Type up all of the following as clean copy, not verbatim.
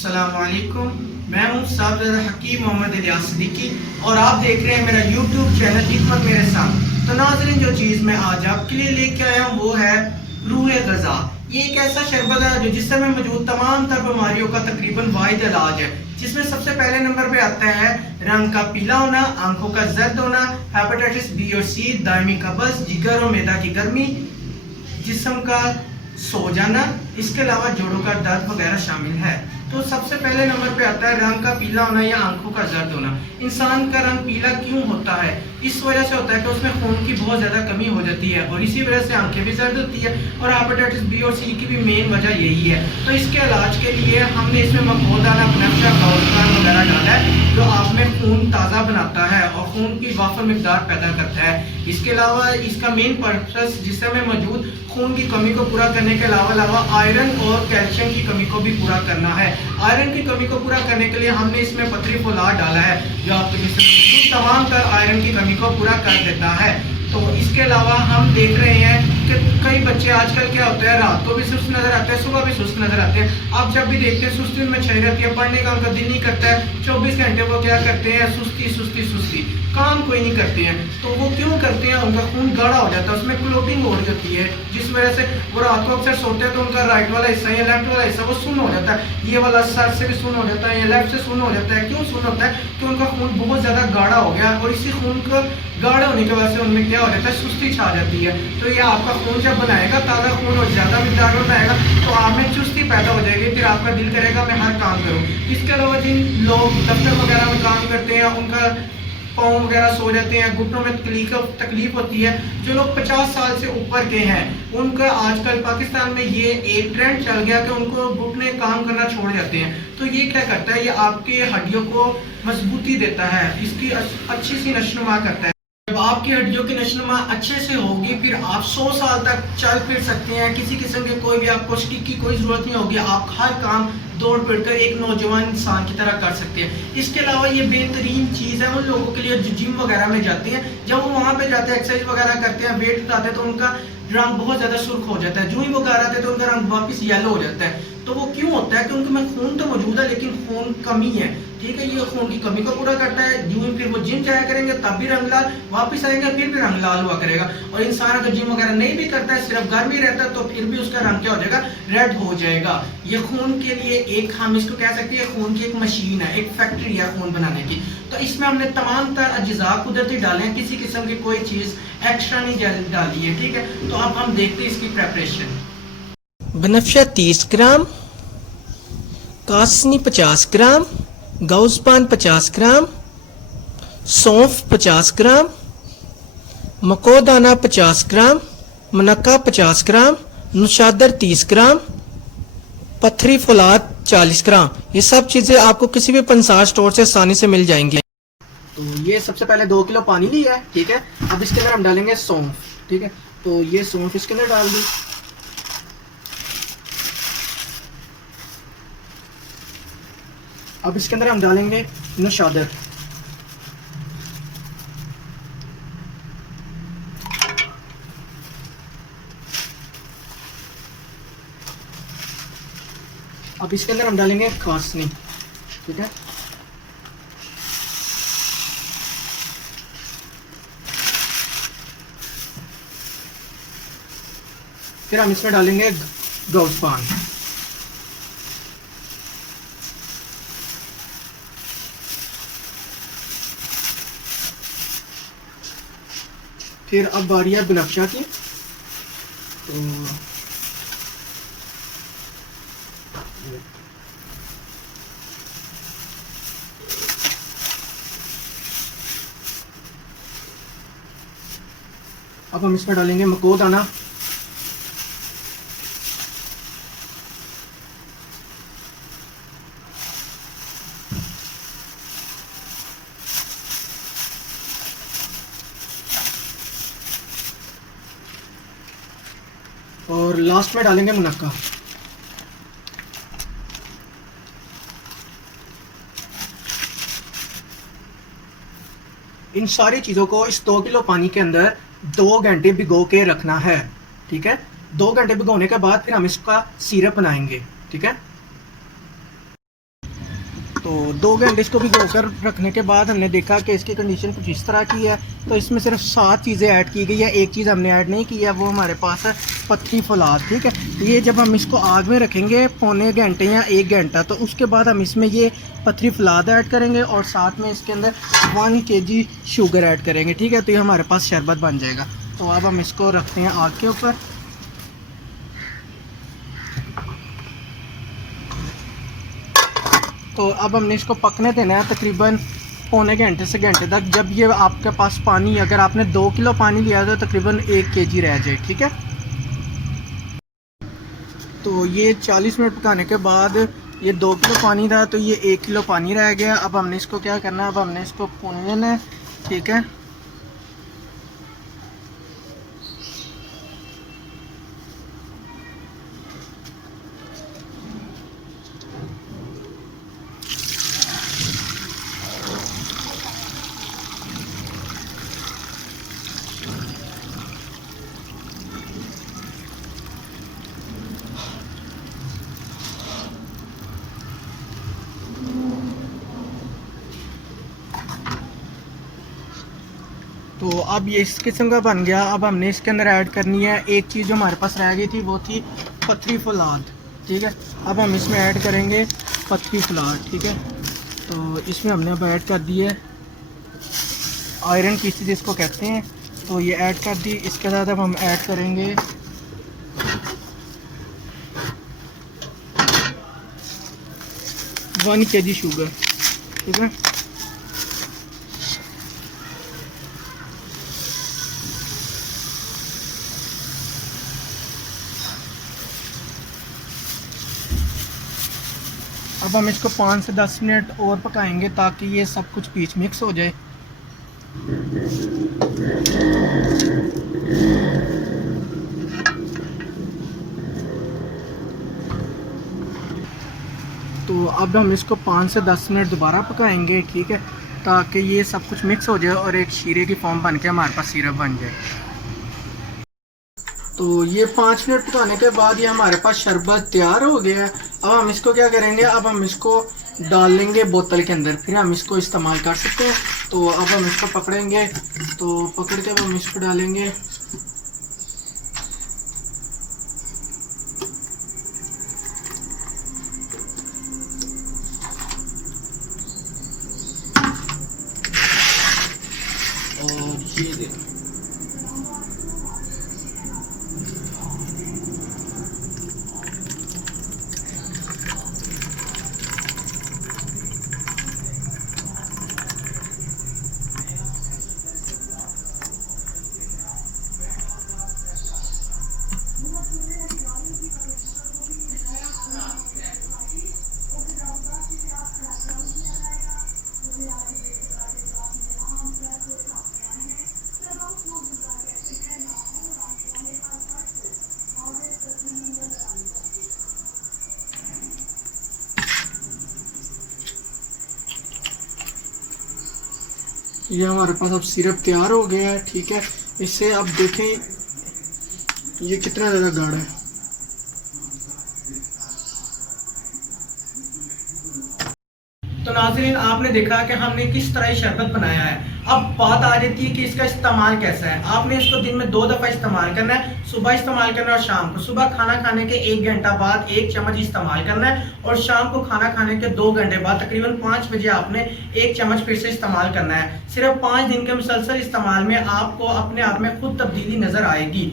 अस्सलामुअलैकुम। मैं हूँ साबिर हकीम मोहम्मद इलियास सिद्दीकी और आप देख रहे हैं मेरा यूट्यूब चैनल हिकमत मेरे साथ। तो नाज़रीन, जो चीज़ मैं आज आपके लिए लेके आया हूँ वो है रूह ग़ज़ा। ये एक ऐसा शरबत है जो जिसमें मौजूद तमाम तर बीमारियों का तकरीबन वाहिद इलाज है, जिसमें सबसे पहले नंबर पे आता है रंग का पीला होना, आंखों का जर्द होना, हेपेटाइटिस बी और सी, दायमी कब्ज़, जिगर और मैदा की गर्मी, जिस्म का सो जाना, इसके अलावा जोड़ों का दर्द वगैरह शामिल है। तो सबसे पहले नंबर पे आता है रंग का पीला होना या आंखों का जर्द होना। इंसान का रंग पीला क्यों होता है? इस वजह से होता है कि उसमें खून की बहुत ज़्यादा कमी हो जाती है और इसी वजह से आंखें भी जर्द होती है, और हेपेटाइटिस बी और सी की भी मेन वजह यही है। तो इसके इलाज के लिए हमने इसमें मखोदाना, बनफशा, गाउसपान वगैरह डाला है, जो आप में खून ताज़ा बनाता है और खून की वाफर मिकदार पैदा करता है। इसके अलावा इसका मेन पर्पस जिसमें मौजूद खून की कमी को पूरा करने के अलावा आयरन और कैल्शियम की कमी को भी पूरा करना है। आयरन की कमी को पूरा करने के लिए हमने इसमें पथरी फौलाद डाला है, जो आपके जिसम में तमाम तर आयरन की कमी को पूरा कर देता है। तो इसके अलावा हम देख रहे हैं कि कई बच्चे आजकल क्या होता है, रात को भी सुस्त नजर आते हैं, सुबह भी सुस्त नजर आते हैं। आप जब भी देखते हैं सुस्ती उनमें छाई रहती है, पढ़ने का उनका दिल नहीं करता है, 24 घंटे वो क्या करते हैं, सुस्ती सुस्ती सुस्ती, काम कोई नहीं करते हैं। तो वो क्यों करते हैं? उनका खून गाढ़ा हो जाता है, उसमें क्लोटिंग हो जाती है, जिस वजह से वो रात को अक्सर सोते हैं तो उनका राइट वाला हिस्सा या लेफ्ट वाला हिस्सा वो सुन्न हो जाता है। ये वाला सर से भी सुन्न हो जाता है या लेफ्ट से सुन्न हो जाता है। क्यों सुन्न होता है? कि उनका खून बहुत ज़्यादा गाढ़ा हो गया है और इसी खून का गाढ़ा होने की वजह से उनमें क्या हो जाता है, सुस्ती छा जाती है। तो ये आपका खून जब बनाएगा, ताज़ा खून और ज़्यादा मिकदार में बनाएगा, तो आप में चुस्ती पैदा हो जाएगी, फिर आपका दिल करेगा मैं हर काम करूँ। इसके अलावा जिन लोग दफ्तर वगैरह में काम करते हैं, उनका पाँव वगैरह सो जाते हैं, घुटनों में तकलीफ होती है, जो लोग 50 साल से ऊपर के हैं, उनका आजकल पाकिस्तान में ये एक ट्रेंड चल गया कि उनको घुटने काम करना छोड़ जाते हैं। तो ये क्या करता है, ये आपके हड्डियों को मजबूती देता है, इसकी अच्छी सी नशोनुमा करता है। जब आपकी हड्डियों की नशोनुमा अच्छे से होगी, फिर आप 100 साल तक चल फिर सकते हैं। किसी किस्म के कोई भी आपको स्टिक की कोई ज़रूरत नहीं होगी, आप हर काम दौड़ फिर कर एक नौजवान इंसान की तरह कर सकते हैं। इसके अलावा ये बेहतरीन चीज़ है उन लोगों के लिए जो जिम वगैरह में जाते हैं। जब वो वहाँ पे जाते हैं, एक्सरसाइज वगैरह करते हैं, वेट उठाते हैं, तो उनका रंग बहुत ज़्यादा सुर्ख हो जाता है। जो ही वो घर आते हैं तो उनका रंग वापस येलो हो जाता है। तो वो क्यों होता है? कि उनके में खून तो मौजूद है लेकिन खून कमी है, ठीक है। ये खून की कमी को पूरा करता है। जो ही फिर वो जिम जाया करेंगे तब भी रंग लाल, वापस आएंगे फिर भी रंग लाल हुआ करेगा। और इंसान अगर जिम वगैरह नहीं भी करता है, सिर्फ घर में ही रहता है, तो फिर भी उसका रंग क्या हो जाएगा, रेड हो जाएगा। ये खून के लिए एक, हम इसको कह सकते हैं, खून की एक मशीन है, एक फैक्ट्री है खून बनाने की। तो इसमें हमने तमाम तर अज्जा कुदरती डाले हैं, किसी किस्म की कोई चीज़ एक्स्ट्रा नहीं डाली है, ठीक है। तो अब हम देखते हैं इसकी प्रेपरेशन। बनफशा 30 ग्राम, कासनी 50 ग्राम, गाउसपान 50 ग्राम, सौंफ 50 ग्राम, मकोदाना 50 ग्राम, मुनक्का 50 ग्राम, नुशादर 30 ग्राम, पथरी फौलाद 40 ग्राम। ये सब चीज़ें आपको किसी भी पंसार स्टोर से आसानी से मिल जाएंगी। तो ये सबसे पहले 2 किलो पानी लिया है, ठीक है। अब इसके अंदर हम डालेंगे सौंफ, ठीक है। तो ये सौंफ इसके अंदर डाल दी। अब इसके अंदर हम डालेंगे नुशादर, अब इसके अंदर हम डालेंगे कासनी, ठीक है। फिर हम इसमें डालेंगे गाउसपान, फिर अब बारी है बनफशा की। तो अब हम इसमें डालेंगे मकोदाना, और लास्ट में डालेंगे मुनक्का। इन सारी चीज़ों को इस 2 किलो पानी के अंदर 2 घंटे भिगो के रखना है, ठीक है। 2 घंटे भिगोने के बाद फिर हम इसका सिरप बनाएंगे, ठीक है। तो 2 घंटे इसको भिगोकर रखने के बाद हमने देखा कि इसकी कंडीशन कुछ इस तरह की है। तो इसमें सिर्फ 7 चीज़ें ऐड की गई है, एक चीज़ हमने ऐड नहीं की है, वो हमारे पास है पथरी फौलाद। ठीक है, ये जब हम इसको आग में रखेंगे पौने घंटे या 1 घंटा, तो उसके बाद हम इसमें ये पथरी फौलाद ऐड करेंगे और साथ में इसके अंदर 1 kg शुगर ऐड करेंगे। ठीक है, तो ये हमारे पास शरबत बन जाएगा। तो अब हम इसको रखते हैं आग के ऊपर। तो अब हमने इसको पकने देना है तकरीबन पौने घंटे से घंटे तक। जब ये आपके पास पानी, अगर आपने 2 किलो पानी लिया तो तकरीबन 1 kg रह जाए। ठीक है, तो ये 40 मिनट पकाने के बाद ये 2 किलो पानी था, तो ये 1 किलो पानी रह गया। अब हमने इसको क्या करना है, अब हमने इसको भून लेना है। ठीक है, तो अब ये इस किस्म का बन गया। अब हमने इसके अंदर ऐड करनी है एक चीज़ जो हमारे पास रह गई थी, वो थी पथरी फौलाद। ठीक है, अब हम इसमें ऐड करेंगे पथरी फौलाद। ठीक है, तो इसमें हमने अब ऐड कर दी है आयरन की चीज़ जिसको कहते हैं, तो ये ऐड कर दी। इसके साथ अब हम ऐड करेंगे वन kg शुगर। ठीक है, अब हम इसको 5 से 10 मिनट और पकाएंगे ताकि ये सब कुछ बीच मिक्स हो जाए। तो अब हम इसको 5 से 10 मिनट दोबारा पकाएंगे। ठीक है, ताकि ये सब कुछ मिक्स हो जाए और एक शीरे की फॉर्म बन के हमारे पास सिरप बन जाए। तो ये 5 मिनट पकाने के बाद ये हमारे पास शरबत तैयार हो गया है। अब हम इसको क्या करेंगे, अब हम इसको डाल लेंगे बोतल के अंदर, फिर हम इसको इस्तेमाल कर सकते हैं। तो अब हम इसको पकड़ेंगे, तो पकड़ के अब हम इसको डालेंगे। और ये देखो, ये हमारे पास अब सिरप तैयार हो गया है। ठीक है, इससे अब देखें ये कितना ज़्यादा गाढ़ा है। तो नाज़रीन, आपने देखा कि हमने किस तरह शरबत बनाया है। अब बात आ जाती है कि इसका इस्तेमाल कैसा है। आपने इसको दिन में 2 दफ़ा इस्तेमाल करना है, सुबह इस्तेमाल करना है और शाम को। सुबह खाना खाने के 1 घंटा बाद 1 चम्मच इस्तेमाल करना है और शाम को खाना खाने के 2 घंटे बाद तकरीबन 5 बजे आपने 1 चम्मच फिर से इस्तेमाल करना है। सिर्फ 5 दिन के मुसलसल इस्तेमाल में आपको अपने आप में खुद तब्दीली नजर आएगी।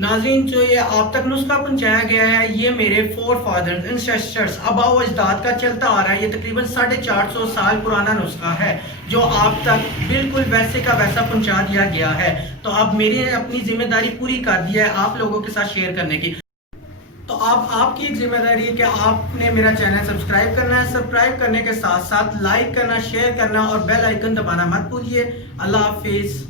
नाज़रीन, जो ये आप तक नुस्खा पहुंचाया गया है, ये मेरे फोर फादर्स एंसेस्टर्स आबाओ अजदाद का चलता आ रहा है। ये तकरीबन 450 साल पुराना नुस्खा है जो आप तक बिल्कुल वैसे का वैसा पहुंचा दिया गया है। तो अब मेरी अपनी जिम्मेदारी पूरी कर दी है आप लोगों के साथ शेयर करने की। तो अब आपकी एक जिम्मेदारी है कि आपने मेरा चैनल सब्सक्राइब करना है। सब्सक्राइब करने के साथ साथ लाइक करना, शेयर करना और बेल आइकन दबाना मत भूलिए। अल्लाह हाफिज।